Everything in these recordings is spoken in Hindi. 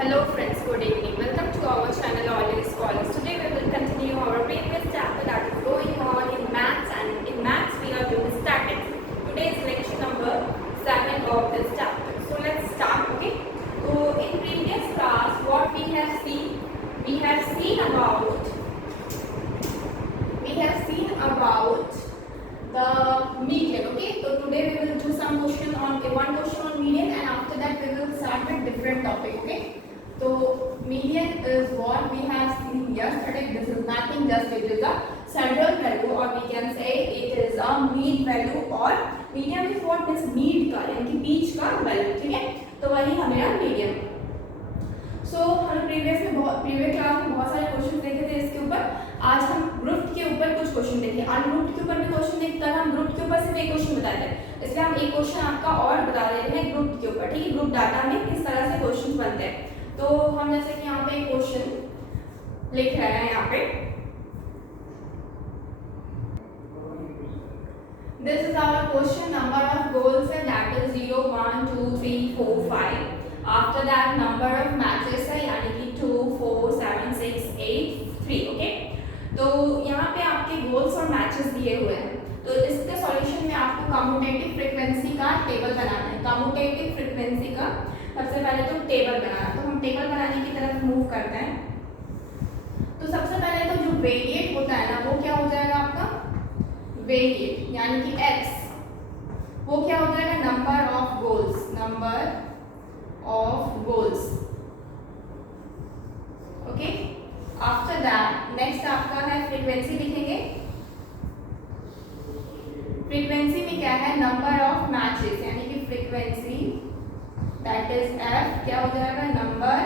Hello friends, good evening. Welcome to our channel Always Scholars. Today we will continue our previous chapter that is going on in maths, and in maths we are doing statics. Today is lecture number 7 of this chapter. So let's start, okay? So in previous class what we have seen about the median, okay? So today we will do some question on one question on median, and after that we will start with different topic, okay? So median is what we have seen yesterday. This is nothing, just it is a central value, or we can say it is a mean value, or median is what means mid का यानी कि बीच का वैल्यू, ठीक है? तो वही हमारा मीडियन. सो हम प्रीवियस क्लास में बहुत सारे क्वेश्चन देखे थे इसके ऊपर. आज हम ग्रुप के ऊपर कुछ क्वेश्चन देखें. अनग्रुप के ऊपर भी क्वेश्चन देखते हैं. हम ग्रुप के ऊपर सिर्फ एक क्वेश्चन बताए थे, इसलिए हम एक क्वेश्चन आपका और बता देते हैं ग्रुप के ऊपर, ठीक है? ग्रुप डाटा में किस तरह से क्वेश्चन बनते हैं. तो हम जैसे कि यहाँ पे एक क्वेश्चन लिख रहे हैं यहाँ पे. This is our question. Number of goals है that is 0, 1, 2, 3, 4, 5. After that number of matches है यानी कि 2, 4, 7, 6, 8, 3. ओके, तो यहाँ पे आपके गोल्स और मैचेस दिए हुए हैं. तो इसके सॉल्यूशन में आपको कम्यूटेटिव फ्रीक्वेंसी का टेबल बनाना है. कम्यूटेटिव फ्रीक्वेंसी का सबसे पहले तो टेबल बनाना. तो हम टेबल बनाने की तरफ मूव करते हैं. तो सबसे पहले तो जो वेरिएट होता है ना, वो क्या हो जाएगा आपका वेरिएट यानी कि x, वो क्या हो जाएगा number of goals. Number of goals, okay. After that next आपका है फ्रीक्वेंसी लिखेंगे. फ्रीक्वेंसी में क्या है नंबर ऑफ मैचेस यानी कि फ्रीक्वेंसी दैट इज f क्या हो जाएगा number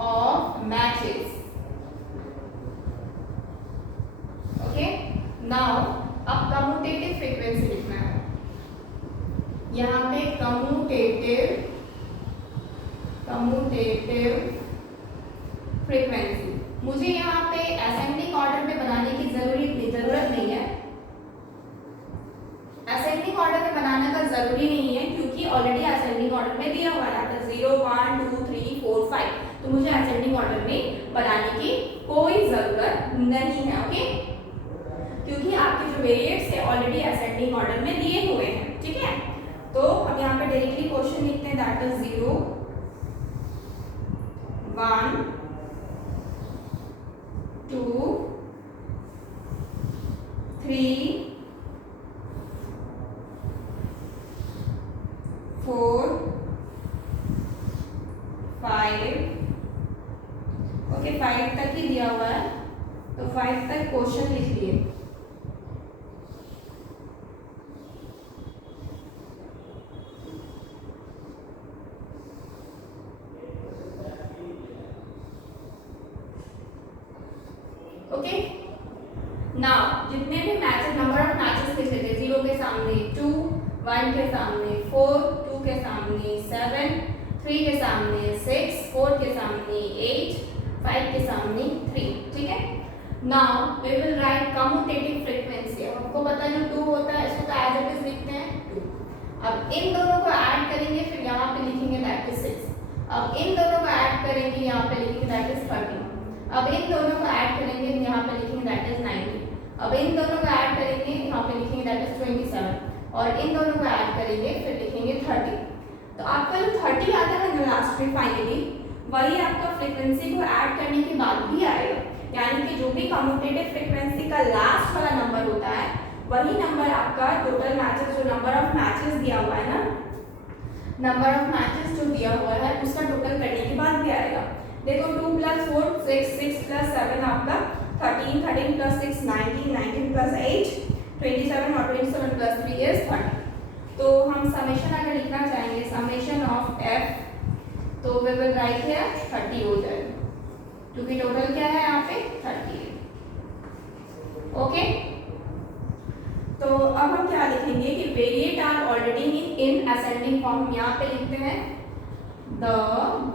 of matches. Okay, now अब कम्यूटेटिव फ्रीक्वेंसी लिखना है. यहाँ पे कम्यूटेटिव फ्रीक्वेंसी मुझे यहाँ पे असेंडिंग ऑर्डर में बनाने की जरूरत नहीं है. असेंडिंग ऑर्डर में बनाने का जरूरी नहीं है क्योंकि ऑलरेडी असेंडिंग ऑर्डर में दिया हुआ है 0, 1, 2, 3, 4, 5. तो मुझे असेंडिंग ऑर्डर में बनाने की कोई जरूरत नहीं है, ओके, क्योंकि आपके जो वेरिएट्स है ऑलरेडी असेंडिंग ऑर्डर में दिए हुए हैं, ठीक है? तो हम यहाँ पे डायरेक्टली क्वेश्चन लिखते हैं दैट इज 0, 1, 2, 3, 4, 5. ओके, 5 तक ही दिया हुआ है तो 5 तक क्वेश्चन लिख लिए. ओके, नाउ जितने भी मैचेस नंबर ऑफ मैचेस लिखे थे 0 के सामने 2, 1 के सामने 4, 2 के सामने 7, 3 के सामने 6, 4 के सामने 8, 5 के सामने 3, ठीक है? Now we will write commutative frequency. अब आपको पता है जो 2 होता है इसको तो एज इट इज लिखते हैं 2. अब इन दोनों को ऐड करेंगे, फिर यहाँ पे लिखेंगे दैट इज 6. अब इन दोनों को ऐड करेंगे, यहाँ पे लिखेंगे दैट इज 13. अब इन दोनों को ऐड करेंगे, यहाँ पे लिखेंगे दैट इज 19. अब इन दोनों को ऐड करेंगे, यहाँ पे लिखेंगे दैट इज 27. और इन दोनों को ऐड करेंगे फिर लिखेंगे 30. तो आपका जो 30 आता है ना लास्ट में फाइनली, वही आपका फ्रीक्वेंसी को ऐड करने के बाद भी आएगा. यानी कि जो भी कम्यूटेटिव फ्रीक्वेंसी का लास्ट वाला नंबर होता है वही नंबर आपका टोटल मैचेस, जो नंबर ऑफ मैचेस दिया हुआ है ना, नंबर ऑफ मैचेस जो दिया हुआ है उसका टोटल करने के बाद भी आएगा. देखो 2 + 4 6, 6 + 7 आपका 13, 13 + 6 19, 19 + 8 27, और 27 + 3 is 30. तो हम समेशन अगर लिखना चाहेंगे समेशन ऑफ f, तो वी विल राइट हियर 30 हो जाएगा क्योंकि टोटल क्या है यहाँ पे 30 है. ओके, तो अब हम क्या लिखेंगे कि variate are already in ascending form. यहाँ पे लिखते हैं the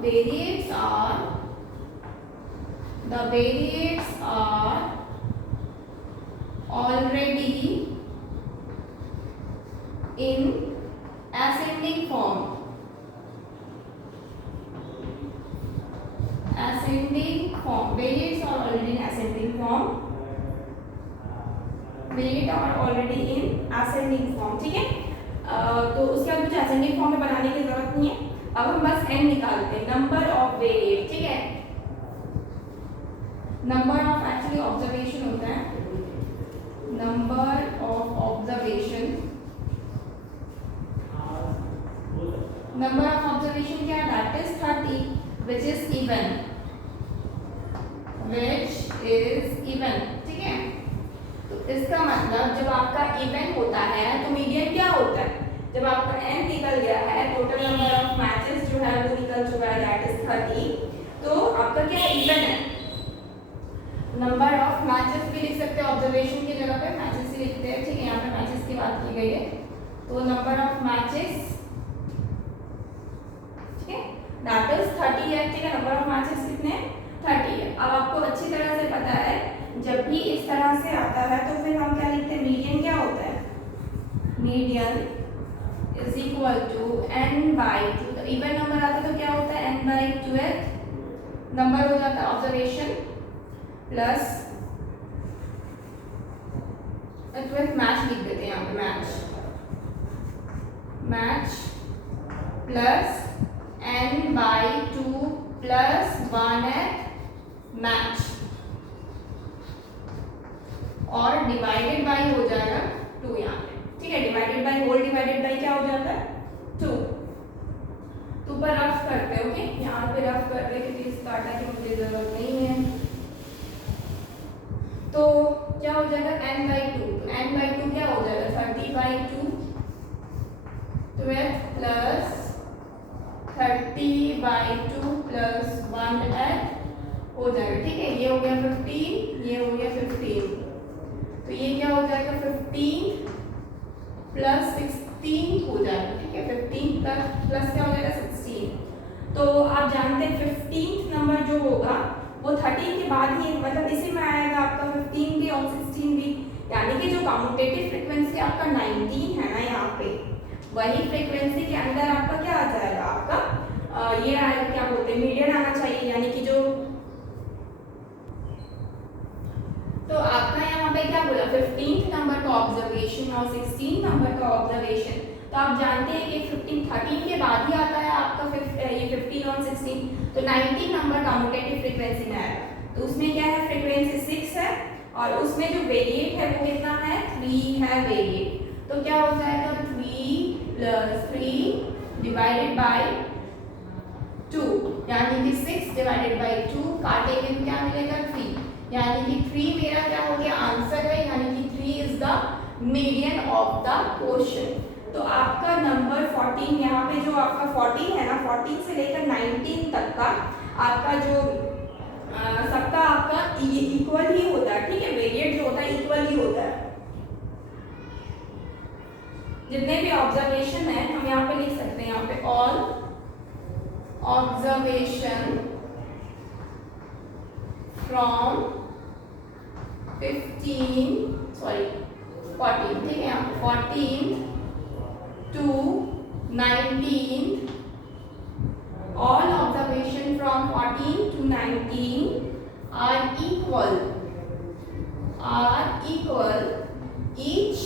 variates are already in ascending form. ascending form. Variates are already in ascending form. Variate are already in ascending form. ठीक है, तो उसके बाद मुझे ascending form में बनाने की जरूरत नहीं है. अब हम बस n निकालते हैं, नंबर ऑफ वेरिएट. ठीक है, नंबर ऑफ एक्चुअली ऑब्जर्वेशन होता है, number of observation. Number of observation क्या है? That is 30 which is even, which is even. ठीक है, तो इसका मतलब जब आपका इवन होता है तो मीडियन क्या होता है? जब आपका n निकल गया है, टोटल नंबर ऑफ मैचेस जो है वो निकल चुका है, दैट इज 30, तो आपका क्या है? इवन है. नंबर ऑफ मैचेस भी लिख सकते हैं, ऑब्जर्वेशन की जगह पे मैचेस ही लिखते हैं. ठीक है, यहाँ पे मैचेस की बात की गई है, तो नंबर ऑफ मैचेस, ठीक है, दैट इज 30 है. ठीक है, नंबर ऑफ मैचेस कितने? 30 है. अब आपको अच्छी तरह से पता है जब भी इस तरह से आता है तो फिर हम क्या लिखते हैं? मीडियन क्या होता है? Median is equal to n/2. Even number आता है तो क्या होता है? n/2 नंबर हो जाता है ऑब्जर्वेशन प्लस 12 मैच लिख देते हैं यहाँ पे, match plus n/2 plus 1 match और डिवाइडेड बाय हो जाएगा 2 यहाँ पे. ठीक है, divided by, whole divided by क्या हो जाता है? 2. तो ऊपर रफ करते हैं. ओके, यहाँ पे रफ कर रहे क्योंकि इस डाटा की मुझे जरूरत नहीं है. तो क्या हो जाएगा? n/2. तो n/2 क्या हो जाएगा? 30/2 12 प्लस 30/2 प्लस 1 हो जाएगा. ठीक है, ये हो गया 15, ये हो गया 15, तो ये क्या हो जाएगा? 15 प्लस 16 हो जाएगा. ठीक है, 15 प्लस क्या हो जाएगा? 16. तो आप जानते हैं 15th नंबर जो होगा वो 13 के बाद ही, मतलब इसी में आएगा आपका 15 भी और 16 भी. यानी कि जो कम्यूटेटिव फ्रीक्वेंसी आपका 19 है ना यहाँ पे, वही फ्रीक्वेंसी के अंदर आपका क्या आ जाएगा? आपका ये आएगा, क्या बोलते हैं? मीडियन आना चाहिए. यानी कि जो, तो आपका यहाँ पे क्या बोला? 15th नंबर का ऑब्जर्वेशन और 16 नंबर का ऑब्जर्वेशन. तो आप जानते हैं कि 13 के बाद ही आता है आपका ये 15 और 16. तो 19 नंबर कम्यूटेटिव फ्रीक्वेंसी में आएगा. तो उसमें क्या है? फ्रीक्वेंसी 6 है और उसमें जो वेरिएट है वो कितना है? 3 है वेरिएट. तो क्या हो जाएगा? 3 प्लस 3 डिवाइडेड बाय 2, यानी कि 6 डिवाइडेड बाय 2 काटेंगे तो क्या मिलेगा? 3. यानी कि 3 मेरा क्या हो गया? आंसर है. यानी कि 3 is the median of the question. तो आपका नंबर 14, यहाँ पे जो आपका 14 है ना, 14 से लेकर 19 तक का आपका जो सबका आपका इक्वल ही होता है. ठीक है, वेरिएट जो होता है इक्वल ही होता है. जितने भी ऑब्जर्वेशन है हम यहाँ पे लिख सकते हैं, यहाँ पे ऑल ऑब्जर्वेशन फ्रॉम 14, ठीक है, 14 to 19, all observation from 14 to 19 are equal each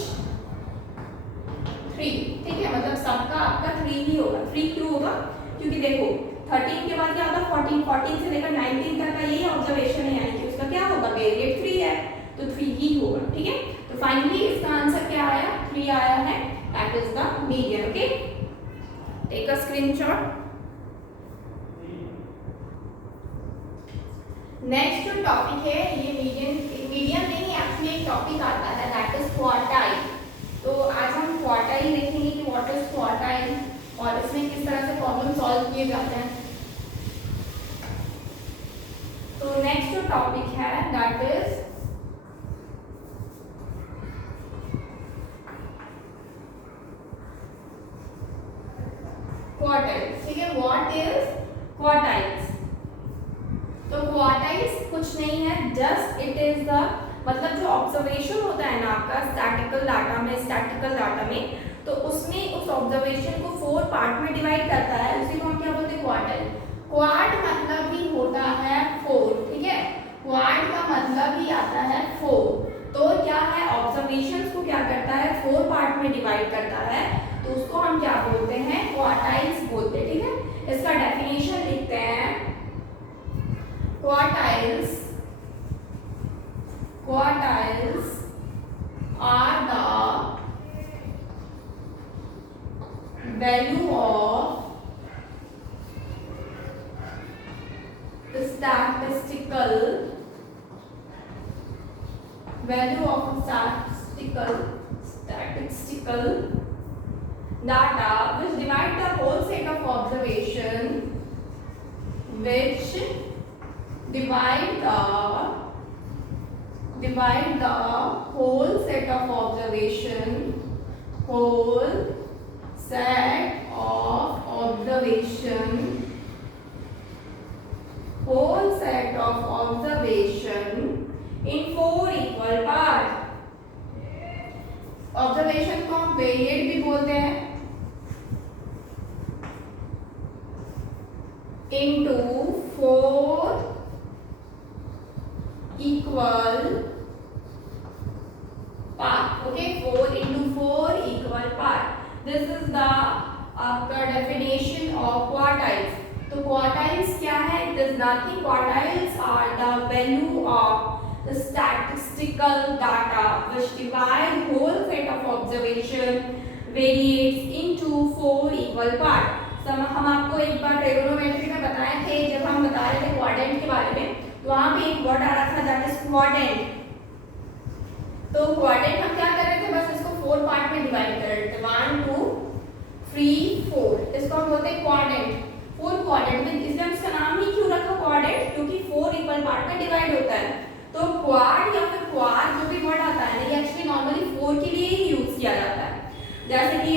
3. ठीक है, मतलब सबका आपका 3 ही होगा. 3 क्यों होगा? क्योंकि देखो 13 के बाद क्या होगा? 14 से लेकर 19 तक का यही ऑब्जर्वेशन है, यानी कि उसका क्या होगा? वेरिएट 3 है, तो 3 ही होगा. ठीक है, तो फाइनली इसका आंसर क्या आया? 3 आया है. That is the median. Okay, take a screenshot. Next जो टॉपिक है ये मीडियन नहीं, एक्चुअली एक टॉपिक आता है दैट इज क्वार्टाइल. तो आज हम क्वार्टाइल देखेंगे कि व्हाट इज क्वार्टाइल और इसमें किस तरह से प्रॉब्लम सॉल्व किए जाते हैं. तो नेक्स्ट जो टॉपिक है दैट इज क्वार्टाइल्स. ठीक है, व्हाट इज क्वार्टाइल्स? तो क्वार्टाइल्स कुछ नहीं है, जस्ट इट इज द, मतलब जो ऑब्जर्वेशन होता है ना आपका स्टैटिकल डाटा में, तो उसमें उस ऑब्जर्वेशन को 4 पार्ट में डिवाइड करता है, उसी को हम क्या बोलते हैं? क्वार्टाइल. क्वाड मतलब ही होता है 4, ठीक है। क्वाड का मतलब ही आता है 4। तो क्या है, ऑब्जर्वेशंस को क्या करता है, 4 पार्ट में डिवाइड करता है, तो उसको हम क्या बोलते हैं, क्वार्टाइल्स बोलते हैं, ठीक है। इसका डेफिनेशन लिखते हैं, quartiles are the value of statistical data which divide the whole set of observation whole set of observation in 4 equal parts। Observation को हम वेरिएट भी बोलते हैं, into 4 equal part, okay, 4 into 4 equal part। This is the definition of quartiles। तो quartiles क्या है, it is nothing, quartiles are the value of the statistical data which divide whole set of observation variates into 4 equal part। हम आपको एक बार ट्रिगोनोमेट्री में बताए थे, जब हम बता रहे थे क्वाड्रेंट के बारे में, तो वहां पे एक वर्ड आ रहा था दैट इज क्वाड्रेंट। तो क्वाड्रेंट हम क्या कर रहे थे, बस इसको 4 पार्ट में डिवाइड कर रहे थे, 1 2 3 4, इसको हम बोलते हैं क्वाड्रेंट। 4 क्वाड्रेंट में, इसलिए हम इसका नाम ही क्यों रखा क्वाड्रेंट, क्योंकि 4 इक्वल पार्ट में डिवाइड होता है। तो क्वाड या फिर क्वार जो भी वर्ड आता है ना, ये एक्चुअली नॉर्मली 4 के लिए ही यूज किया जाता है, जैसे कि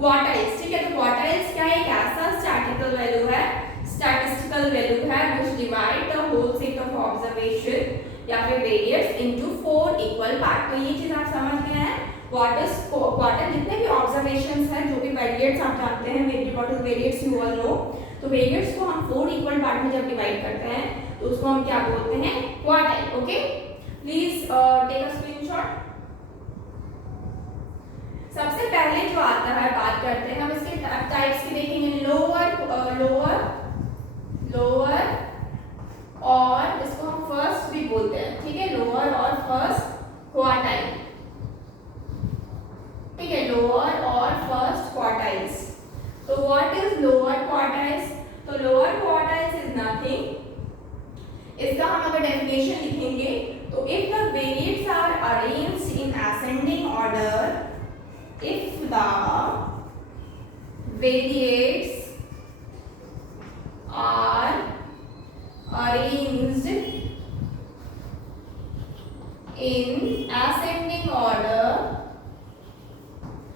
क्वार्टाइल्स, ठीक है। तो क्वार्टाइल्स क्या है, एक ऐसा स्टैटिस्टिकल वैल्यू है which divide the whole set of observation या फिर variates into 4 equal part। तो ये चीज आप समझ गए हैं, क्वार्टर जितने भी ऑब्जर्वेशंस हैं, जो भी वेरिएट्स आप जानते हैं, वेरिएट्स यू ऑल नो, तो वेरिएट्स को हम 4 इक्वल पार्ट में जब डिवाइड करते हैं तो उसको हम क्या बोलते हैं, quartile. Okay, please take a screenshot. सबसे पहले जो आता है, बात करते हैं हम इसके टाइप्स की, देखेंगे लोअर और इसको हम फर्स्ट भी बोलते हैं, ठीक है, लोअर और फर्स्ट क्वार्टाइल, ठीक है, लोअर और फर्स्ट क्वार्टाइल्स। तो व्हाट इज लोअर क्वार्टाइल्स, तो लोअर क्वार्टाइल्स इज नथिंग, इसका हम अगर डेफिनेशन लिखेंगे तो if the variates are arranged in ascending order, if the variates are arranged in ascending order,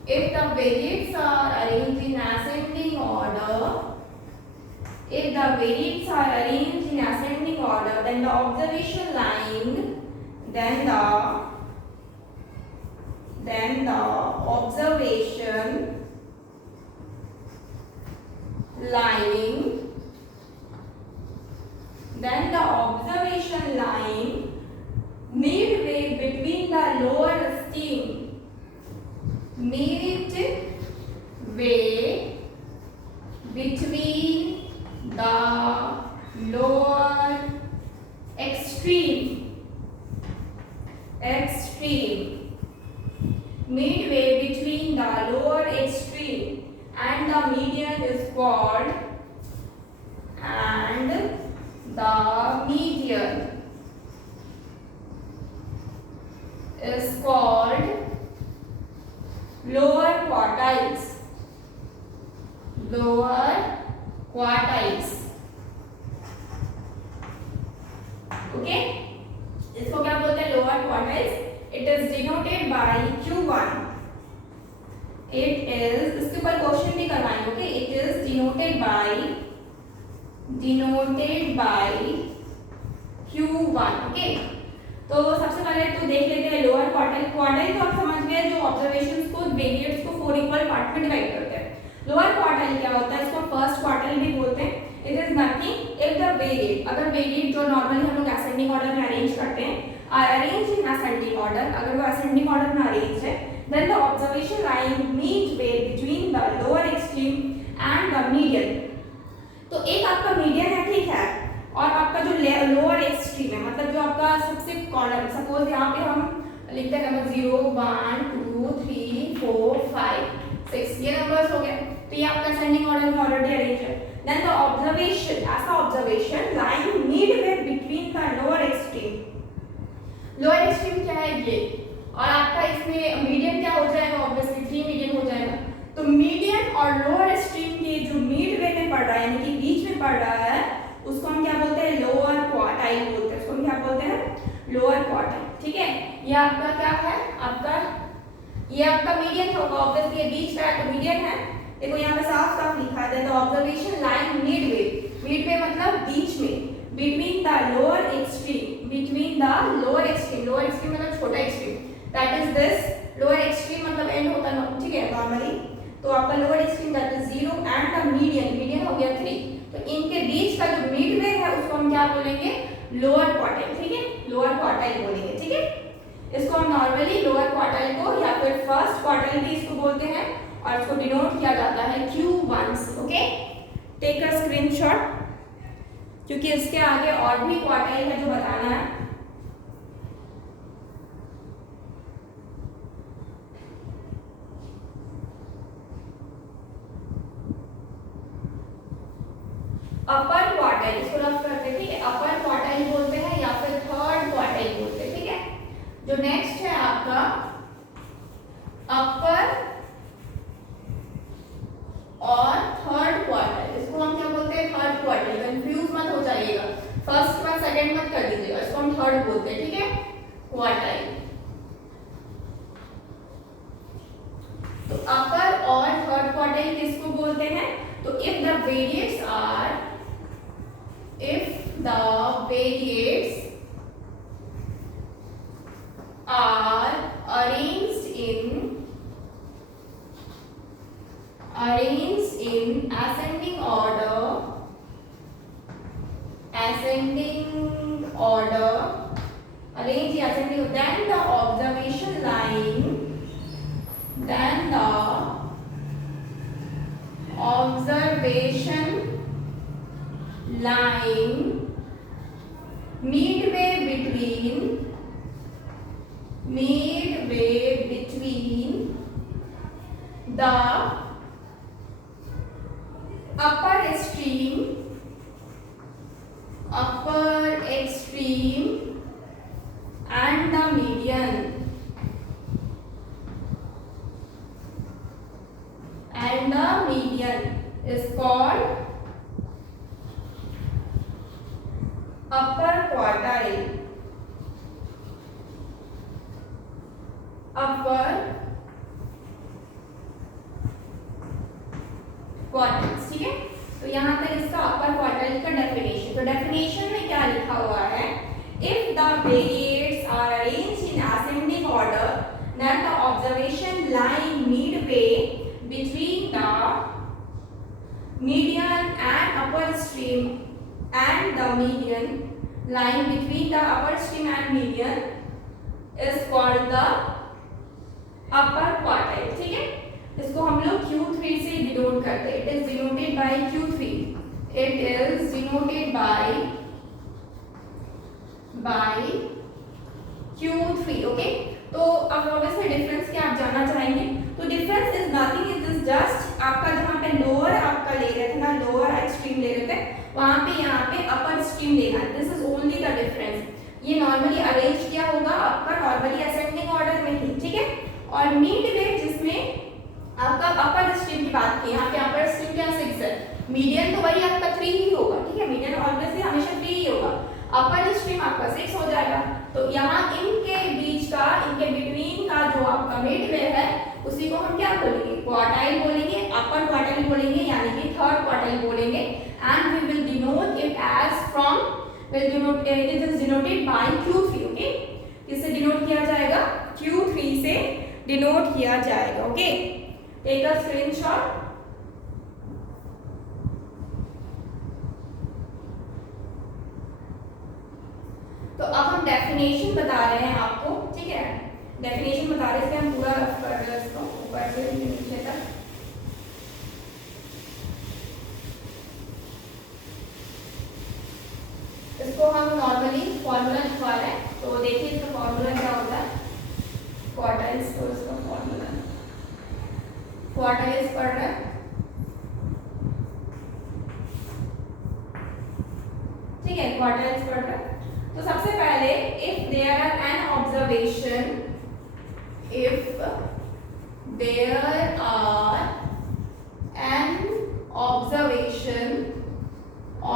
if the variates are arranged in ascending order, if the variates are arranged in ascending order, then the observation line, then the observation line midway between the lower extreme, midway between the lower extreme and the median is called, lower quartiles, okay. इसको क्या बोलते हैं, lower quartiles. It is denoted bye Q1, it is, इसके ऊपर क्वेश्चन भी करवाएंगे, okay. It is denoted bye Q1, okay. तो सबसे पहले तो देख लेते हैं लोअर क्वार्टाइल। क्वार्टाइल तो आप समझ गए, जो ऑब्जर्वेशंस को, वेरिएट्स को 4 इक्वल पार्ट में डिवाइड करते हैं। लोअर क्वार्टाइल क्या होता है, इसको फर्स्ट क्वार्टाइल भी बोलते हैं। Is nothing if the variate, अगर वेरिएट जो नॉर्मली हम लोग असेंडिंग ऑर्डर में अरेंज करते हैं are arrange in ascending order, अगर वो असेंडिंग ऑर्डर में अरेंज है, then the observation line midway between the lower extreme and the median. तो एक आपका मीडियन है, ठीक है, और आपका जो लोअर एक्सट्रीम है, मतलब जो आपका सबसे कॉर्नर, सपोज यहाँ पे हम लिखते हैं नंबर 0 1 2 3 4 5 6, ये नंबर्स हो गए, तो ये आपका असेंडिंग ऑर्डर में ऑलरेडी अरेंज है। देन द ऑब्जर्वेशन, ऐसा observation line midway between the lower extreme, lower extreme क्या है ये, और आपका इसमें मीडियन क्या हो जाएगा, ऑब्वियसली 3 मीडियन हो जाएगा। तो मीडियन और लोअर एक्सट्रीम के जो मिडवे में पड़ रहा है, यानी कि बीच में पड़ रहा है, उसको हम क्या बोलते हैं, लोअर क्वार्टाइल बोलते हैं, उसको हम क्या बोलते हैं, लोअर क्वार्टाइल, ठीक है। ये आपका क्या है, आपका ये आपका मीडियन होगा, ऑब्वियसली ये बीच का है तो मीडियन है। देखो यहाँ पे साफ साफ लिखा है, the observation line Midway, Midway मतलब बीच में, between the lower extreme, between the lower extreme, lower extreme मतलब छोटा extreme, that is this, lower extreme मतलब एंड होता है, ठीक है, नॉर्मली। तो आपका lower extreme that is 0 and the median, median हो गया 3, तो इनके बीच का जो मिडवे है उसको हम क्या बोलेंगे, लोअर क्वार्टाइल, ठीक है, लोअर क्वार्टाइल बोलेंगे, ठीक है। इसको हम नॉर्मली लोअर क्वार्टाइल को या फिर फर्स्ट क्वार्टाइल भी इसको बोलते हैं, और इसको डिनोट किया जाता है Q1 से, ओके। टेक अ स्क्रीनशॉट, क्योंकि इसके आगे और भी क्वार्टाइल है जो बताना है। अपर क्वार्टाइल इसको रफ करते हैं, ठीक है, अपर क्वार्टाइल बोलते हैं या फिर थर्ड क्वार्टाइल बोलते हैं, ठीक है। जो नेक्स्ट है आपका अपर और थर्ड क्वार्टाइल, इसको हम क्या बोलते हैं, थर्ड क्वार्टाइल, कंफ्यूज मत हो जाइएगा, फर्स्ट में सेकंड मत कर दीजिएगा, इसको हम थर्ड बोलते हैं, ठीक है, क्वार्टाइल। तो अपर और थर्ड क्वार्टाइल किसको बोलते हैं, तो if the variates are, if the variates are arranged in ascending order, arranged in ascending, then the observation line midway between the upper extreme and the median, is called upper quartile, ठीक है। तो यहाँ तक इसका अपर क्वार्टाइल का डेफिनेशन। तो डेफिनेशन में क्या लिखा हुआ है, if the variates are arranged in ascending order then the observation line midway between the median and upper extreme and the median, line between the upper extreme and median is called the upper quartile, ठीक है। इसको हम लोग Q3 से डिनोट करते हैं, it is denoted by Q3, it is denoted by Q3, okay. तो अब ऑब्वियसली डिफरेंस क्या आप जानना चाहेंगे, तो difference is nothing, it is just आपका जहाँ पे लोअर आपका ले रहे थे ना, लोअर एक्सट्रीम ले रहे थे, वहाँ पे यहाँ पे अपर एक्सट्रीम लेना है, this is only the difference. ये नॉर्मली अरेंज किया होगा आपका नॉर्मली असेंडिंग ऑर्डर में ही, ठीक है। और मिडवे जिसमें आपका अपर एक्सट्रीम की बात की, यहाँ पे अपर एक्सट्रीम क्या 6 है, मीडियन तो वही आपका 3 ही होगा, ठीक है, मीडियन ऑब्वियसली हमेशा 3 ही होगा, अपर एक्सट्रीम आपका 6 हो जाएगा। तो यहाँ इनके बीच का, इनके बिटवीन का जो आपका मिडवे है उसी को हम क्या बोलेंगे, क्वार्टाइल बोलेंगे, अपर क्वार्टाइल बोलेंगे, यानी कि थर्ड क्वार्टाइल बोलेंगे। And we will denote it as from, will denote, it is denoted by Q3, okay. किससे डिनोट किया जाएगा, Q3 से डिनोट किया जाएगा, okay. Take a screenshot. Definition बता रहे हैं आपको, ठीक है, डेफिनेशन बता रहे हैं, इसलिए हम पूरा कर रहे हैं इसको ऊपर से नीचे तक। इसको हम नॉर्मली फॉर्मूला लिखवा रहे हैं, तो देखिए इसका फॉर्मूला क्या होता है, क्वार्टाइल्स, तो इसका फॉर्मूला क्वार्टाइल्स पढ़ रहे हैं, ठीक है, क्वार्टाइल्स पढ़ रहे हैं। तो सबसे पहले if there are n observation, if there are n observation,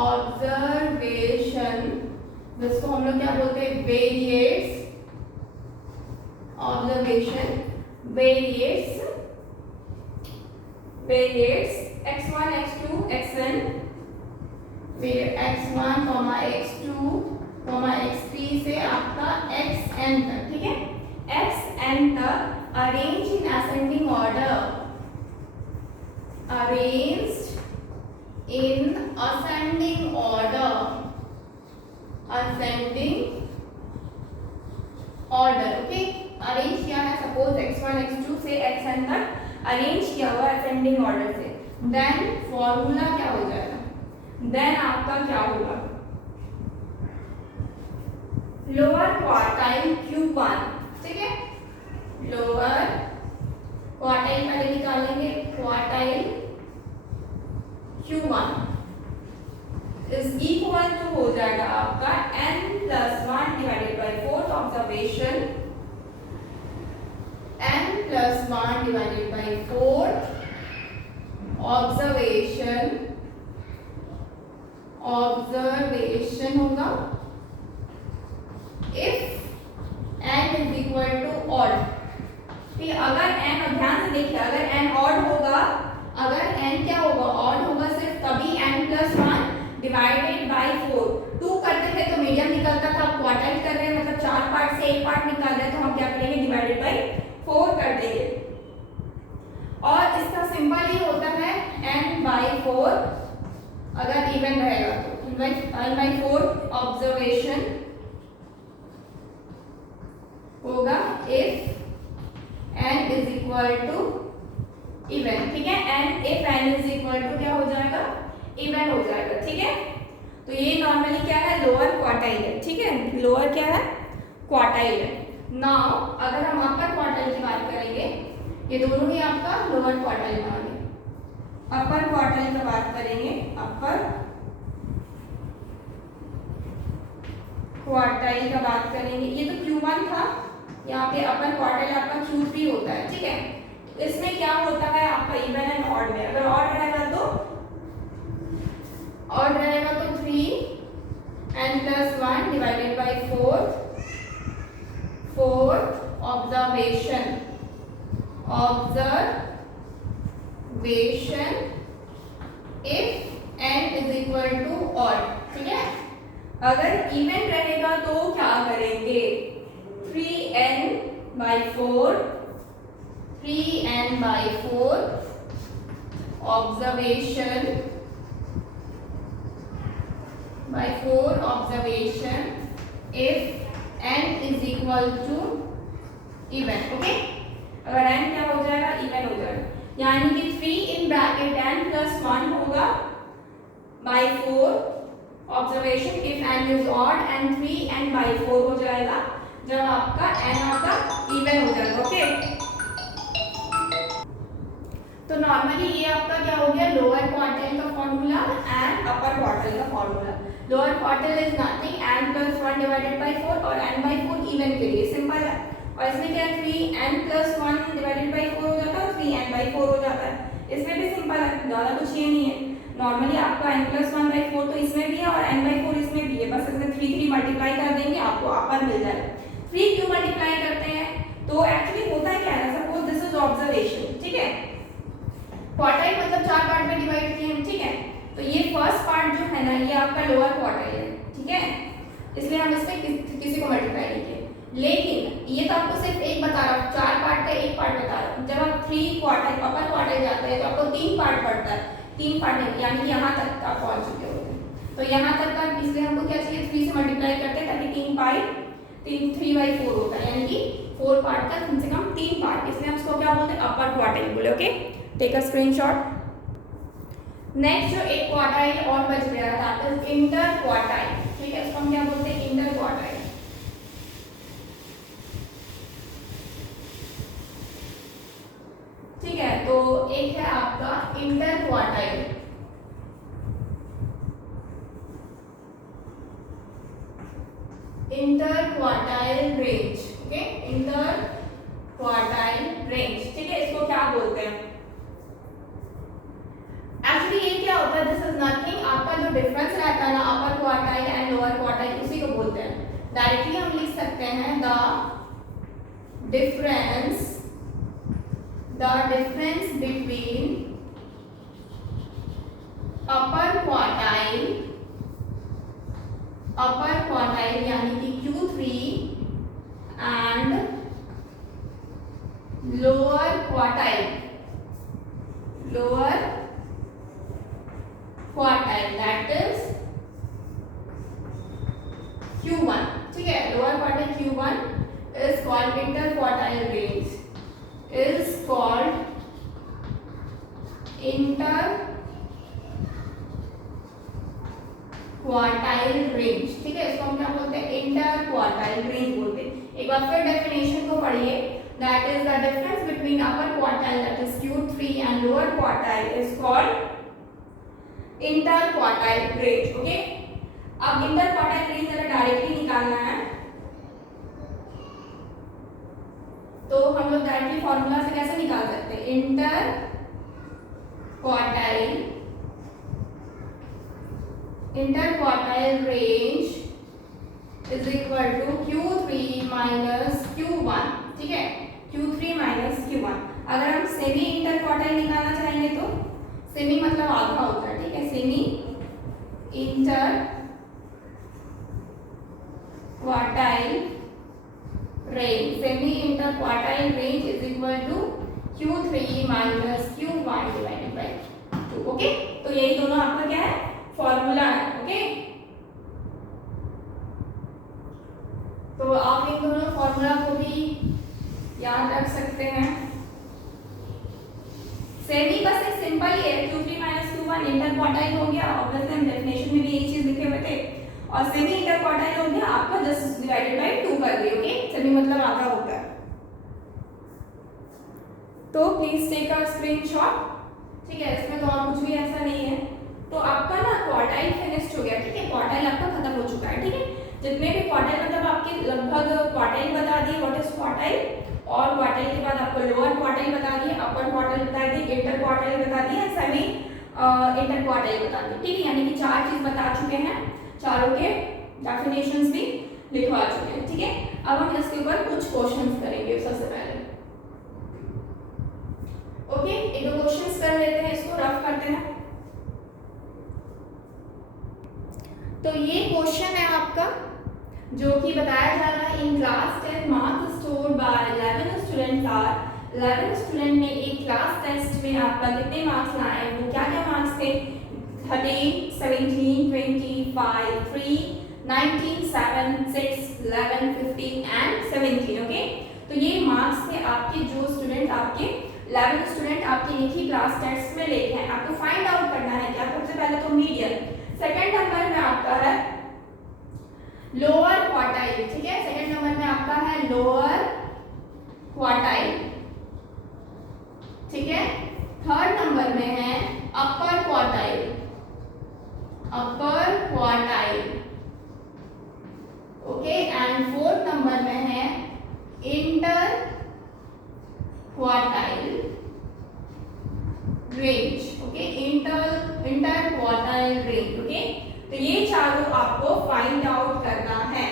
observation जिसको हम लोग क्या बोलते हैं, वेरिएट्स, observation वेरिएट्स, वेरिएट्स x1 x2 xn, x1 x2 x3 से आपका xn तक, ठीक है, xn तक arrange in ascending order, arranged in ascending order, ascending order, okay, arrange किया है, सपोज x1 x2 से xn तक अरेंज किया हुआ ascending order से, देन फॉर्मूला क्या हो जाएगा, देन आपका क्या होगा, लोअर क्वार्टाइल Q1, ठीक है, लोअर क्वार्टाइल पहले निकालेंगे, quartile Q1 is equal to हो जाएगा आपका n+1 divided by 4th observation, n+1 divided by 4th observation, observation होगा if n is equal to odd, ठीक है, अगर n, ध्यान से देखिए, अगर n ऑड होगा, अगर n क्या होगा, ऑड होगा सिर्फ तभी n+1 डिवाइडेड बाय 4, 2 करते थे तो मीडियम निकलता था, अब क्वार्टाइल कर रहे हैं मतलब 4 पार्ट से एक पार्ट निकाल रहे हैं, तो हम क्या करेंगे, डिवाइडेड बाय 4 कर देंगे, और इसका सिंबल ही होता है n/4, अगर इवन रहेगा तो n/4 ऑब्जर्वेशन होगा if n is equal to even, ठीक है, and if n is equal to क्या हो जाएगा, इवन हो जाएगा, ठीक है। तो ये नॉर्मली क्या है, लोअर क्वार्टाइल है, ठीक है, लोअर क्या है, क्वार्टाइल है। नाउ अगर हम अपर क्वार्टाइल की बात करेंगे, ये दोनों ही आपका लोअर क्वार्टाइल में आ गए, अपर क्वार्टाइल की बात करेंगे, अपर क्वार्टाइल का बात करेंगे, ये तो Q1 था, यहाँ पे अपर क्वार्टाइल आपका Q3 होता है, ठीक है, इसमें क्या होता है आपका इवन एंड ऑड में, अगर ऑड रहेगा तो 3n+1 divided by 4th observation, observation if n is equal to odd, ठीक है, अगर इवन रहेगा तो क्या करेंगे, 3n/4 observation by 4 observation if n is equal to even, okay, अगर n क्या हो जाएगा, इवन हो जाएगा, यानी कि 3 इन ब्रैकेट n+1 होगा by 4 observation if n is odd, and 3n/4 हो जाएगा जब आपका n आपका इवन हो जाएगा, ओके। तो नॉर्मली ये आपका क्या हो गया, लोअर क्वार्टाइल का फॉर्मूला एंड अपर क्वार्टाइल का formula. Lower quartile is nothing n+1 divided bye 4 और n/4 इवन के लिए सिंपल है, और इसमें क्या है 3n+1 डिवाइडेड बाय 4 हो जाता है, 3n/4 हो जाता है, इसमें भी सिंपल है, ज़्यादा कुछ ये नहीं है। नॉर्मली आपका n+1/4 तो इसमें भी है और n/4 इसमें भी है, बस इसमें 3 मल्टीप्लाई कर देंगे आपको अपर मिल जाएगा। 3 क्यों मल्टीप्लाई करते हैं, तो एक्चुअली होता है क्या है, सपोज दिस इज ऑब्जर्वेशन, ठीक है, क्वार्टाइल मतलब 4 पार्ट में डिवाइड किए हैं, ठीक है, तो ये फर्स्ट पार्ट जो है ना ये आपका लोअर क्वार्टाइल है, ठीक है, इसलिए हम इसमें किसी को मल्टीप्लाई नहीं किए, लेकिन ये तो आपको सिर्फ एक बता रहा हूँ, 4 पार्ट का एक पार्ट बता रहा हूँ। जब आप 3 क्वार्टाइल अपर क्वार्टाइल जाते हैं तो आपको 3 पार्ट पड़ता है, 3 पार्ट नहीं, यानी कि यहाँ तक आप पहुँच चुके होते हैं, तो यहाँ तक का इसलिए हमको क्या चाहिए 3 से मल्टीप्लाई करते हैं ताकि 3 पाई 3/4 होता है, यानी कि 4 पार्ट का कम से कम 3 पार्ट, इसलिए हम इसको क्या बोलते हैं, अपर क्वार्टाइल बोले। Okay, take a screenshot. Next जो एक क्वार्टाइल और बच गया दैट इज इंटर क्वार्टाइल। ठीक है, इसको हम क्या बोलते हैं, इंटर क्वार्टाइल। ठीक है, तो एक है आपका inter quartile. Inter quartile range. Okay, inter quartile range. ठीक है, इसको क्या बोलते हैं, एक्चुअली ये क्या होता है, दिस इज नथिंग, आपका जो डिफरेंस रहता है ना अपर क्वार्टाइल एंड लोअर क्वार्टाइल, उसी को बोलते हैं। डायरेक्टली हम लिख सकते हैं the difference between upper quartile यानी कि Q3 and lower quartile that is Q1। ठीक है, lower quartile Q1 is called inter quartile range, is called inter quartile range। ठीक है, इसको हम क्या बोलते हैं, इंटर क्वार्टाइल रेंज बोलते हैं। एक बार फिर डेफिनेशन को पढ़िए, that is the difference between upper quartile that is Q3 and lower quartile is called inter quartile range. Okay, अब इंटर क्वार्टाइल रेंज अगर डायरेक्टली निकालना है तो हम लोग डायरेक्टली फॉर्मूला से कैसे निकाल सकते हैं, inter quartile range is equal to Q3 minus Q1। ठीक है, Q3 माइनस Q1। अगर हम सेमी इंटर क्वार्टाइल निकालना चाहेंगे तो सेमी मतलब आधा होता है। ठीक है, semi inter quartile range, semi inter quartile range is equal to Q3 minus Q1 divided by 2। Okay, तो यही दोनों आपका क्या है, फॉर्मूला है। ओके, तो आप इन दोनों फॉर्मूला को भी याद रख सकते हैं। सेमी बस एक सिंपल ही है, Q3 minus Q1 inter quartile हो गया, ऑब्वियसली हम डेफिनेशन में भी यही चीज लिखे हुए थे, और सेमी इंटर क्वार्टाइल हो गया आपका जस्ट डिवाइडेड बाय 2 कर दिए। ओके, सेमी मतलब आधा होता है। तो प्लीज टेक अ स्क्रीनशॉट। ठीक है, इसमें तो और कुछ भी ऐसा नहीं है। तो आपका ना क्वार्टाइल फिनिश्ड हो गया। ठीक है, क्वार्टाइल आपका खत्म हो चुका है। ठीक है, जितने भी क्वार्टाइल मतलब आपके लगभग क्वार्टाइल बता दिए, व्हाट इज क्वार्टाइल, और क्वार्टाइल के बाद आपको लोअर क्वार्टाइल बता दिए, अपर क्वार्टाइल बता दिए, इंटर क्वार्टाइल बता दिए, सेमी इंटर क्वार्टाइल बता दिए। ठीक है, यानी कि 4 चीज बता चुके हैं, चारों के डेफिनेशंस भी लिखवा चुके हैं। ठीक है, अब हम इसके ऊपर कुछ क्वेश्चंस करेंगे सबसे पहले। ओके, एक दो क्वेश्चंस कर लेते हैं, इसको रफ करते हैं। तो ये क्वेश्चन है आपका जो कि बताया जा रहा है, in class 10 marks scored by 11 students are, 11 student ने एक क्लास टेस्ट में आपका कितने मार्क्स लाए, वो क्या क्या मार्क्स थे, 13, 17, 25, 3, 19, 7, 6, 11, 15 एंड 17। ओके, तो ये मार्क्स थे आपके जो स्टूडेंट आपके 11 स्टूडेंट आपके एक ही क्लास टेस्ट में लेके हैं। आपको फाइंड आउट करना है क्या, सबसे पहले तो मीडियन, सेकंड नंबर में आपका है लोअर क्वार्टाइल। ठीक है, सेकंड नंबर में आपका है लोअर क्वार्टाइल। ठीक है, थर्ड नंबर में है upper quartile, okay, and fourth number में है inter quartile range. Okay, inter quartile range. Okay, तो ये चारों आपको फाइंड आउट करना है।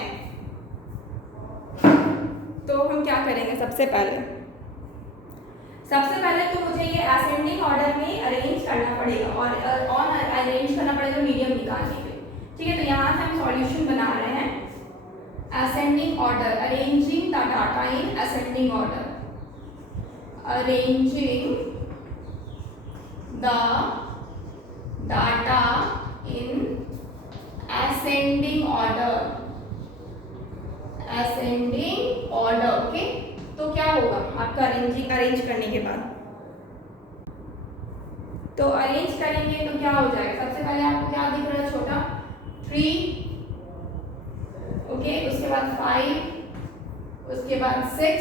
तो हम क्या करेंगे, सबसे पहले तो मुझे ये असेंडिंग ऑर्डर में अरेंज करना पड़ेगा, और ऑन अरेंज करना पड़ेगा मीडियम निकालने के। ठीक है, तो यहाँ से हम सॉल्यूशन बना रहे हैं ascending order, arranging the data in ascending order, arranging the data in ascending order, ascending order. Okay, तो क्या होगा आपका अरेंज करने के बाद, तो अरेंज करेंगे तो क्या हो जाएगा, सबसे पहले आपको क्या दिख रहा है, छोटा 3, ओके, उसके बाद 5, उसके बाद 6,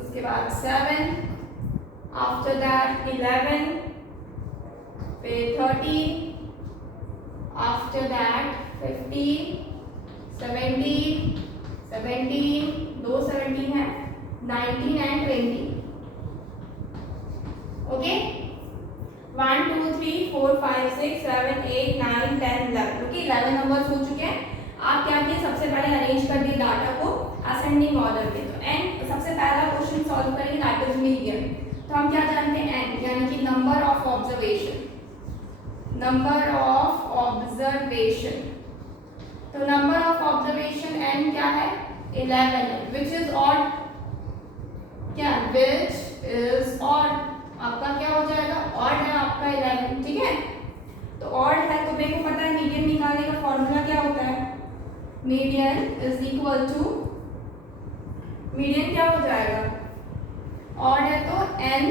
उसके बाद 7, आफ्टर दैट 11, फिर 13, आफ्टर दैट 15, 17, 17, 2 17 है, 19 एंड 20। ओके, 1 2 3 4 5 6 7 8 9 10 11। ओके, 11 नंबर्स हो चुके हैं। आप क्या किए, सबसे पहले अरेंज कर दिए डाटा को असेंडिंग ऑर्डर में। तो एन सबसे पहला क्वेश्चन सॉल्व करेंगे, दैट इज मीडियन। तो हम क्या जानते हैं, एन यानी कि number of observation, number of observation. तो नंबर ऑफ ऑब्जर्वेशन एन क्या है, 11, विच इज ऑड, क्या विच इज ऑड, आपका क्या हो जाएगा, ऑड है आपका 11, ठीक है। तो ऑड है तो मेरे को पता है मीडियन निकालने का फॉर्मूला क्या होता है, median is equal to, median क्या हो जाएगा, ऑड है तो n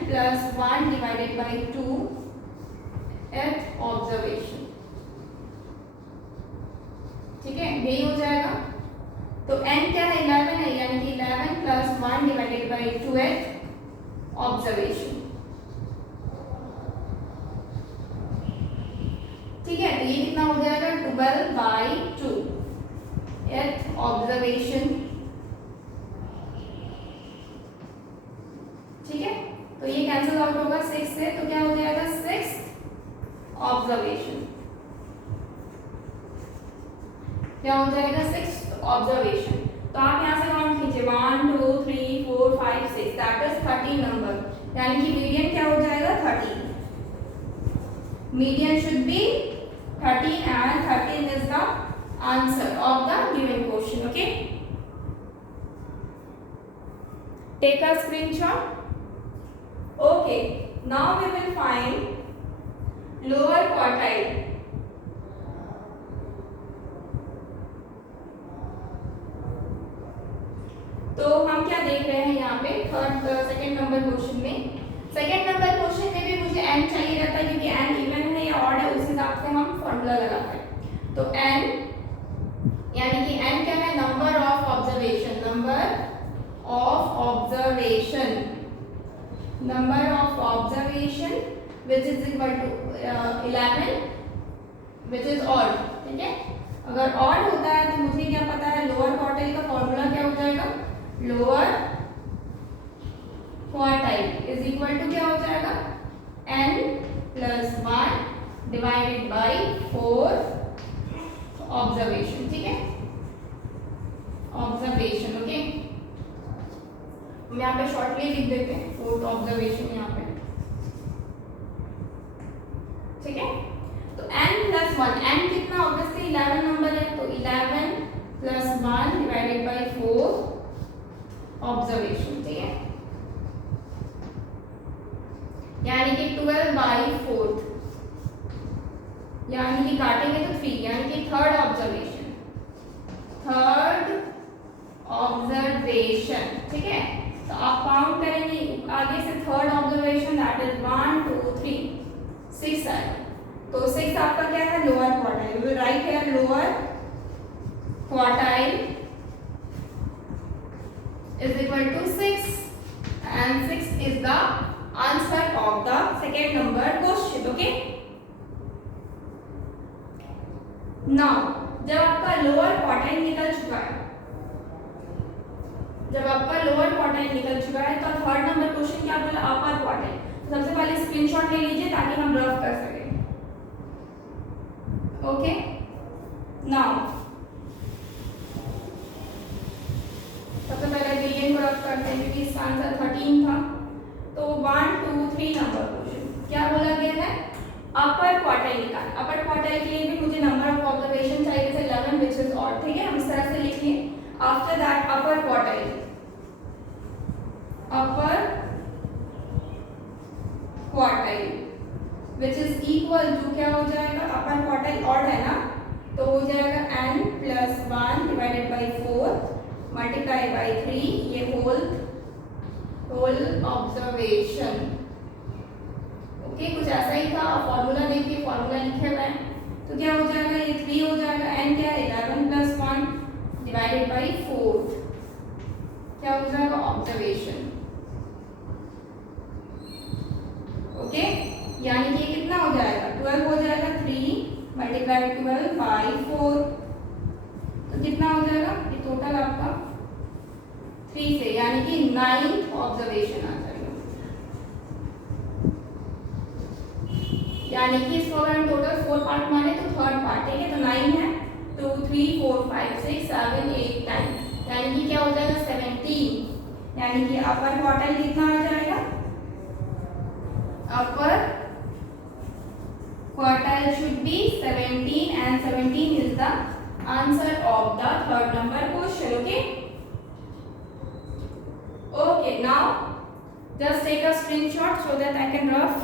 plus 1 divided by 2 at observation, ठीक है, यही हो जाएगा। तो n क्या है, 11 है, यानी कि 11 plus 1 divided by 2 at observation, ठीक है। तो ये कितना हो जाएगा, 12 बाई 2 एट ऑब्जर्वेशन, ठीक है। तो ये कैंसिल आउट होगा 6 से, तो क्या हो जाएगा, 6 ऑब्जर्वेशन, क्या हो जाएगा, 6 ऑब्जर्वेशन। तो आप यहाँ से काउंट कीजिए, 1 2 3 4 5 6, दैट इज 13 नंबर, यानी कि मीडियन क्या हो जाएगा, 13, median should be 13 and 13 is the answer of the given question. Okay, take a screenshot. Okay, now we will find lower quartile. तो हम क्या देख रहे हैं यहाँ पे, सेकंड नंबर क्वेश्चन में, सेकंड नंबर क्वेश्चन में भी मुझे n चाहिए रहता है, क्योंकि n इवन है या ऑड है, उस हिसाब से हम फॉर्मूला लगाते हैं। तो n यानी कि n क्या है, number of observation, number of observation, number of observation which is equal to 11 which is odd, ठीक है। अगर ऑड होता है तो मुझे क्या पता है, लोअर क्वार्टाइल का फॉर्मूला क्या हो जाएगा, lower quartile is equal to क्या हो जाएगा, n plus 1 divided by 4 observation, ठीक है, ऑब्जर्वेशन। ओके, हम यहाँ पे शॉर्टली लिख देते हैं 4 ऑब्जर्वेशन यहाँ पे, ठीक है। तो n प्लस 1, n कितना, ऑब्वियसली 11 नंबर है, तो 11 प्लस 1 डिवाइडेड बाई 4 ऑब्जर्वेशन, ठीक है, यानी कि 12 बाई 4, यानी कि काटेंगे तो 3, यानी कि थर्ड ऑब्जर्वेशन, थर्ड ऑब्जर्वेशन, ठीक है। तो आप काउंट करेंगे आगे से, थर्ड ऑब्जर्वेशन दैट इज 1 2 3 6 है, तो 6 आपका क्या है, lower quartile, we write here lower quartile is equal to 6 and 6 is the answer of the second number question. Okay, now जब आपका लोअर क्वार्टाइल निकल चुका है, जब आपका लोअर क्वार्टाइल निकल चुका है, तो थर्ड नंबर क्वेश्चन क्या बोला, अपर क्वार्टाइल। तो सबसे पहले स्क्रीनशॉट ले लीजिए ताकि हम रफ कर सकें। ओके, नाउ सबसे पहले मीडियन को रफ करते हैं, क्योंकि इसका आंसर 13 था। तो 1 2 3 नंबर क्वेश्चन क्या बोला गया है, अपर क्वार्टाइल निकाल। अपर क्वार्टाइल के लिए भी मुझे नंबर ऑफ ऑब्जर्वेशन चाहिए, जैसे 11 विच इज ऑड, ठीक है, हम इस तरह से लिखिए। After that upper quartile, upper quartile which is equal to क्या हो जाएगा, अपर क्वार्टाइल ऑड है ना, तो हो जाएगा n plus 1 divided by 4 multiply by 3, ये होल ऑब्जर्वेशन। ओके, कुछ ऐसा ही था। फॉर्मूला देखिए, फॉर्मूला लिखे हुए हैं, तो क्या हो जाएगा, ये 3 हो जाएगा, n क्या है 11 प्लस 1 डिवाइडेड बाई 4, क्या हो जाएगा ऑब्जर्वेशन। ओके, यानी कि कितना हो जाएगा 12 हो जाएगा, 3 मल्टीप्लाई 12 बाई 4, तो कितना हो जाएगा ये टोटल आपका 3 से, यानी कि 9th ऑब्जर्वेशन आ जाएगा। यानी कि इसको अगर हम टोटल 4 पार्ट माने तो थर्ड पार्ट, ठीक है, तो 9 है, 2 3 4 5 6 7 8 9, यानी कि क्या हो जाएगा 17, यानी कि अपर क्वार्टाइल कितना आ जाएगा, upper quartile should be 17 and 17 is the answer of the third number question. Okay, now just take a screenshot so that I can rough.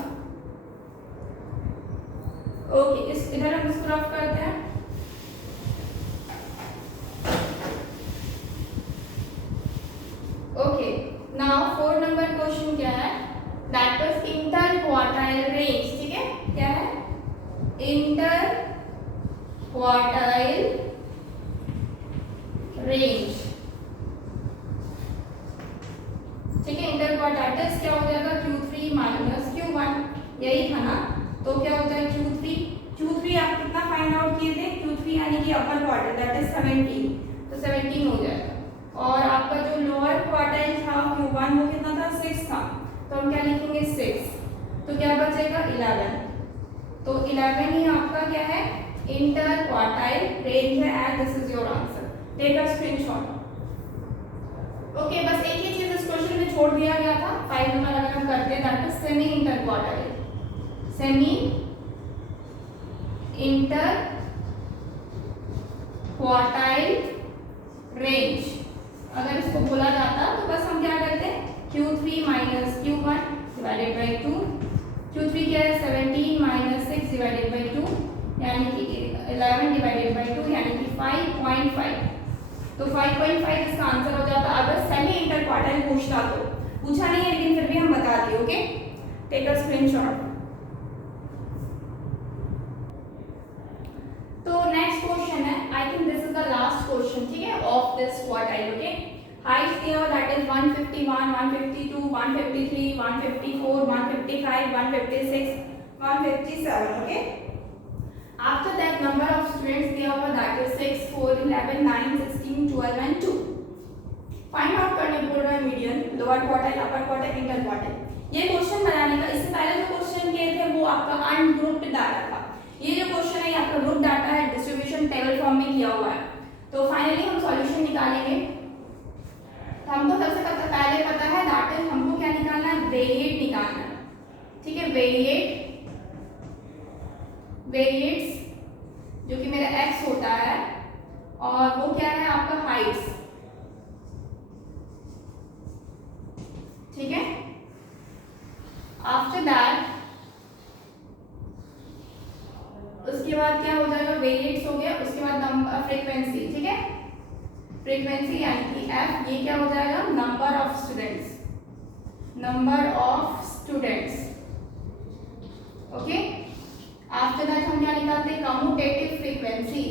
Okay, इस इधर हम इसको रफ करते हैं। Okay, now 4 number question क्या है, that is interquartile range, ठीक है, क्या है interquartile range, ठीक है। interquartile क्या हो जाएगा Q3 माइनस Q1, यही था ना, तो क्या होता है Q3 आप कितना फाइंड आउट किए थे, Q3 यानी कि अपर क्वार्टाइल दैट इज 17, तो 17 हो जाएगा, और आपका जो लोअर क्वार्टाइल था Q1 वो कितना था 6 था, तो हम क्या लिखेंगे 6, तो क्या बचेगा 11, तो 11 ही आपका क्या है इंटर क्वार्टाइल रेंज है, and this is your answer. Take a screenshot. Okay, बस एक ही चीज इस क्वेश्चन में छोड़ दिया गया था, 5 नंबर अगर हम करते हैं that is semi inter quartile, semi inter quartile range अगर इसको बोला जाता तो बस हम क्या करते हैं Q3 minus Q1 divided by 2, Q3 क्या है 17 माइनस 6 डिवाइडेड बाई 2, यानी कि 11 डिवाइडेड बाई 2, यानी कि 5.5, तो 5.5 इसका आंसर हो जाता अगर सेमी इंटर क्वार्टाइल पूछता तो। पूछा नहीं है लेकिन फिर भी हम बता दिए। Okay, take a screenshot. तो नेक्स्ट क्वेश्चन है, I think this is the last question, ठीक है, of this quartile. Okay, height दिया हुआ that is 151, 152, 153, 154, 155, 156, 157। Okay, after that number of students दिया हुआ that is 6, 4, 11, 9, 16, 12 and 2। Find out करने बोल रहा है median, lower quartile, upper quartile, inter quartile. ये क्वेश्चन बनाने का इससे पहले जो क्वेश्चन किए थे वो आपका अनग्रुप्ड डाटा था, ये जो क्वेश्चन है ये आपका ग्रुप डाटा है, डिस्ट्रीब्यूशन टेबल फॉर्म में किया हुआ है। तो फाइनली हम सॉल्यूशन निकालेंगे। तो हमको सबसे पहले पता है दैट इज हमको क्या निकालना है, वेरिएट निकालना है, ठीक है, वेरिएट्स जो कि मेरा x होता है, और वो क्या है आपका हाइट्स, ठीक है। आफ्टर दैट उसके बाद क्या हो जाएगा, वेरिएट्स हो गया, उसके बाद नंबर फ्रीक्वेंसी, ठीक है, फ्रीक्वेंसी यानी कि f, ये क्या हो जाएगा number of students, okay. After that हम क्या निकालते हैं, commutative frequency,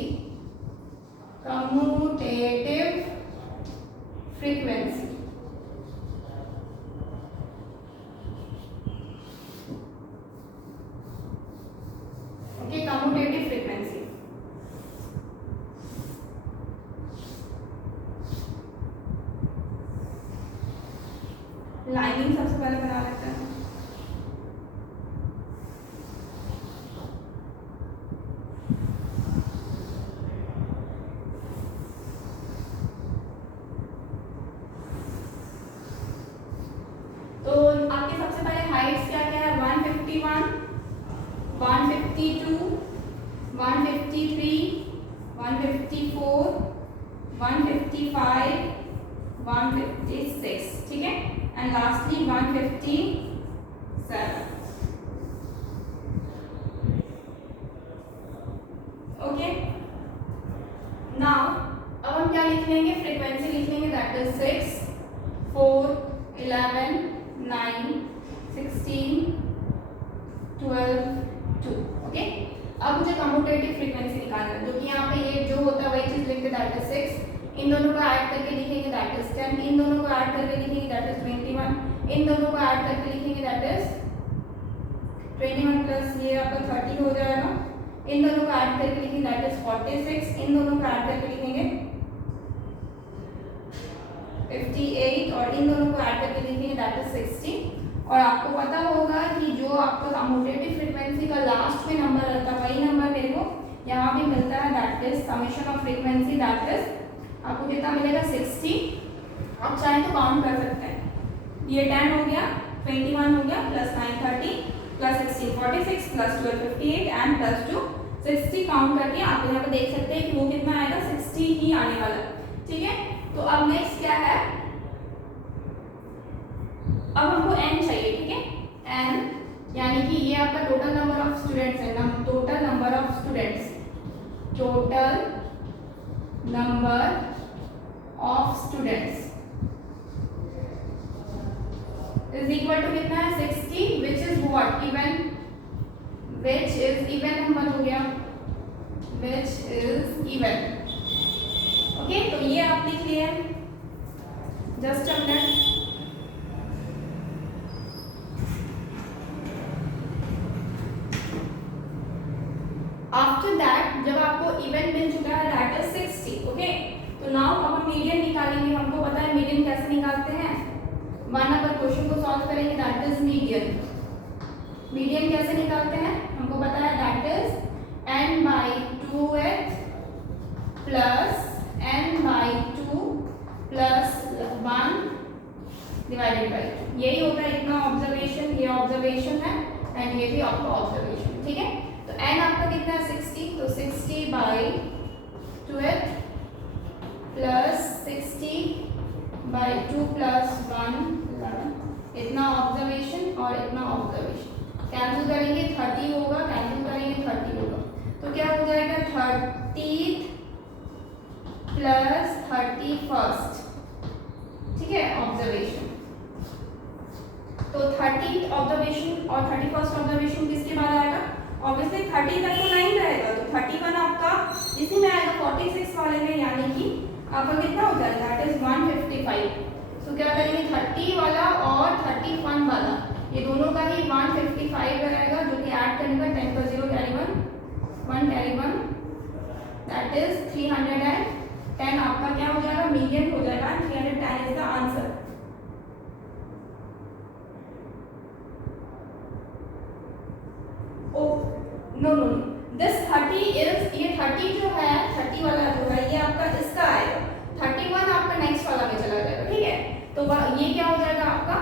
okay, commutative frequency. Lining सबसे पहले बना लेते हैं। तो आपके सबसे पहले हाइट्स क्या क्या है, 151, 152, 153, 154, 155, 156, ठीक है, एंड लास्टली 157। ओके, 6, 4, 11, 9, 16, 12, 2. ओके, अब मुझे कम्यूटेटिव फ्रीक्वेंसी निकालना है, जो कि यहाँ पे ये जो होता है वही चीज लिखते दैट इज 6, इन दोनों को ऐड करके लिखेंगे दैट इज 10, इन दोनों को ऐड करके लिखेंगे दैट इज 21, इन दोनों को ऐड करके लिखेंगे दैट इज 21 प्लस ये आपका 30 हो जाएगा, इन दोनों को ऐड करके लिखेंगे दैट इज 46, इन दोनों को ऐड करके लिखेंगे 58 और इन दोनों को ऐड करके लिखेंगे दैट इज 60। और आपको पता होगा कि जो आपका कम्यूटेटिव फ्रीक्वेंसी का लास्ट में नंबर रहता है वही नंबर मेरे को यहाँ भी मिलता है that is summation of frequency that is आपको कितना मिलेगा 60। आप चाहे तो काउंट कर सकते हैं, ये 10 हो गया, 21 हो गया, plus 9 30, plus 16 46, plus 12 58 and plus 2 60 count करके आप यहाँ पे देख सकते हैं कि वो कितना आएगा 60 ही आने वाला है। ठीक है, तो अब नेक्स्ट क्या है, अब हमको n चाहिए। ठीक है, n यानी कि ये आपका टोटल नंबर ऑफ स्टूडेंट्स है ना, total number of students, total number of students is equal to कितना है 60 which is what even, which is even number हो गया, विच इज इवन। ओके, तो ये आप लिख लिए, just a minute. After that जब आपको इवन मिल चुका है दैट इज 60, ओके, तो नाउ अब हम मीडियन निकालेंगे। हमको पता है मीडियन कैसे निकालते हैं, 1 नंबर क्वेश्चन को सॉल्व करेंगे दैट इज मीडियन। मीडियन कैसे निकालते हैं हमको पता है that is n by 2th plus n by 2 plus 1 divided by 2। यही होता है इतना ऑब्जर्वेशन, ये ऑब्जर्वेशन है एंड ये भी आपका ऑब्जर्वेशन। ठीक है, तो n आपका कितना है 60, तो 60 by 2th plus 60 by 2 plus 1 11, इतना ऑब्जर्वेशन और इतना ऑब्जर्वेशन कैंसिल करेंगे 30 होगा, कैंसिल करेंगे 30 होगा, तो क्या हो जाएगा 30th प्लस 31st। ठीक है, ऑब्जर्वेशन, तो 30th ऑब्जर्वेशन और 31st ऑब्जर्वेशन किसके बाद आएगा, ऑब्वियसली 30 तक तो नहीं रहेगा, तो 31 आपका इसी में आएगा 46 वाले में, यानी कि आपका कितना हो जाएगा दैट इज 155। तो क्या करेंगे 30 वाला और 31 वाला ये दोनों का ही 155 रहेगा, जो कि ऐड करने का 10 का 0 कैरी 1 कैरी 1 दैट इज 310। आपका क्या हो जाएगा मीडियन हो जाएगा, 310 is the answer. No no this 30 is, ये 30 जो है 30 वाला जो है ये आपका इसका आएगा, 31 आपका नेक्स्ट वाला में चला जाएगा। ठीक है, तो ये क्या हो जाएगा आपका,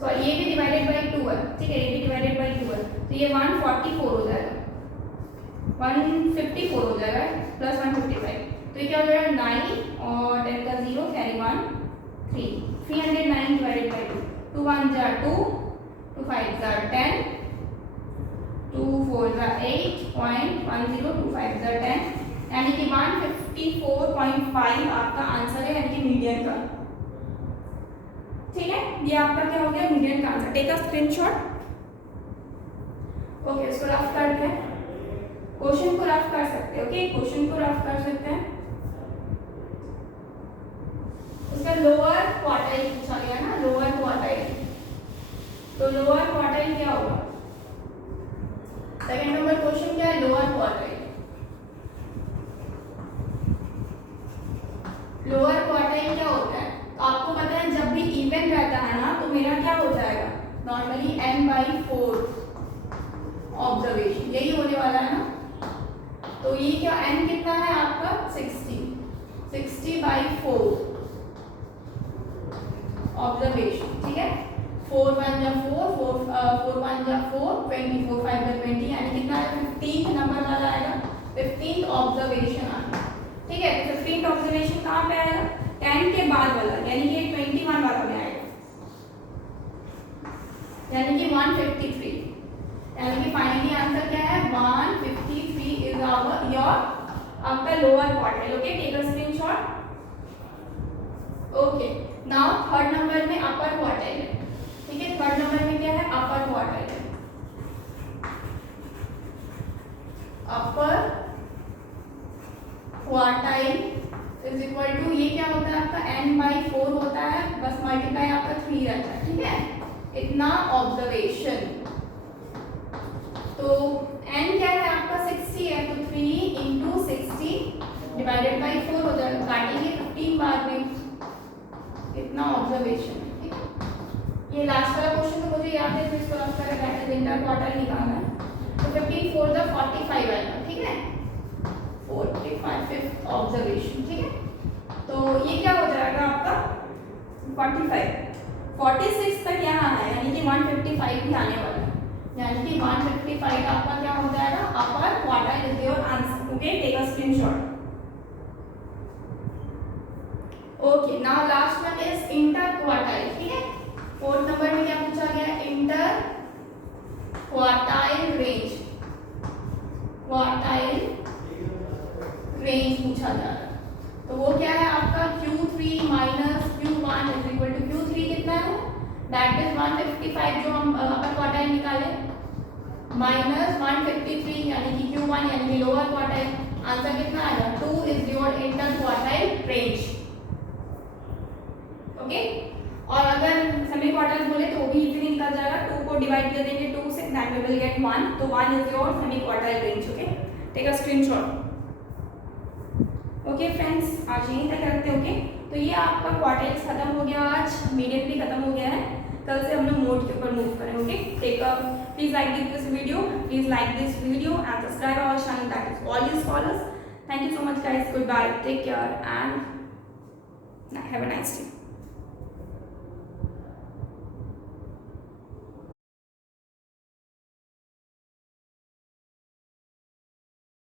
तो ये भी डिवाइडेड बाई 2 है। ठीक है, ये भी डिवाइडेड बाई 2 है, तो ये 144 हो जाएगा, 154 हो जाएगा प्लस 155, तो ये क्या हो जाएगा 9 और 10 का 0 कैरी 1 3, 309 डिवाइडेड बाई 2, 2 1 जा 2, 2 5 जा 10, 2 4 जा 8.10, 2 5 जा 10, यानी कि 154.5 आपका आंसर है, यानी कि मीडियन का। ठीक है, ये आपका क्या हो गया मीडियन का answer. Take a screenshot. Okay, इसको रफ करते हैं, क्वेश्चन को रफ कर सकते हैं। ओके, क्वेश्चन को रफ कर सकते हैं। उसका लोअर क्वार्टाइल पूछा गया ना, लोअर क्वार्टाइल, तो लोअर क्वार्टाइल क्या होगा, सेकंड नंबर क्वेश्चन क्या है लोअर क्वार्टाइल। लोअर क्वार्टाइल क्या होता है, तो आपको पता है जब भी इवन रहता है ना, तो मेरा क्या हो जाएगा नॉर्मली n/4 ऑब्जर्वेशन, यही होने वाला है ना। तो ये क्या n कितना है आपका 60/4 ऑब्जर्वेशन। ठीक है, 4 1 जा 4, 4 1 जा 4, 24 5 जा 20, यानी कितना है 15th नंबर वाला आएगा, 15th ऑब्जर्वेशन आएगा। ठीक है, तो 15th ऑब्जर्वेशन कहाँ पे आएगा 10 के बाद वाला, यानी कि 21 वाला में आएगा, यानी कि 153, यानी कि फाइनली आंसर क्या है 153 इज आवर योर आपका lower quartile. Okay, take a screenshot. Upper quartile है, ठीक है। थर्ड नंबर में क्या है, अपर क्वार्टाइल है, upper quartile is equal to, ये क्या होता है आपका n/4 होता है, बस मल्टीप्लाई आपका 3 रहता है, ठीक है। इतना ऑब्जर्वेशन, तो n क्या है आपका 60 है, तो 3 × 60 डिवाइडेड बाई 4 हो जाएगा, काटेंगे 15 बार में, इतना ऑब्जर्वेशन है, ठीक है। ये लास्ट वाला क्वेश्चन तो मुझे याद है, तो इसको आप करें बैठे इंटर क्वार्टाइल निकालना है, तो 15 4 द 45 आएगा, ठीक है, 45 ऑब्जर्वेशन, ठीक है। तो ये क्या हो जाएगा आपका 45, 46 तक यहाँ है, यानी कि 155 भी आने वाला है, यानी कि 155 आपका क्या हो जाएगा, upper quartile is your answer, okay. Take a screenshot. Okay, now last one is inter quartile, ठीक है। फोर्थ नंबर में क्या पूछा गया है, inter quartile range, quartile range पूछा जा रहा है, तो वो क्या है आपका Q3 minus Q1 is equal to, Q3 कितना है, दैट इज 155 जो हम अपर क्वार्टाइल निकाले, माइनस 153 यानी कि Q1 यानी कि लोअर क्वार्टाइल, आंसर कितना आएगा, 2 is your inter quartile range, okay. और अगर सेमी क्वार्टाइल बोले तो वो भी इजीली निकल जाएगा, 2 को डिवाइड कर देंगे 2 से, दैट वी विल गेट 1, तो 1 is your semi quartile range, okay. Take a screenshot. Okay friends, आज यहीं तक रखते हैं, ओके। तो ये आपका क्वार्टाइल्स खत्म हो गया, आज मीडियन भी खत्म हो गया है, कल से हम लोग मोड के ऊपर मूव करें, okay. Take a, please like this video, please like this video and subscribe our channel, that is always follow us. Thank you so much guys, goodbye, take care and have a nice day.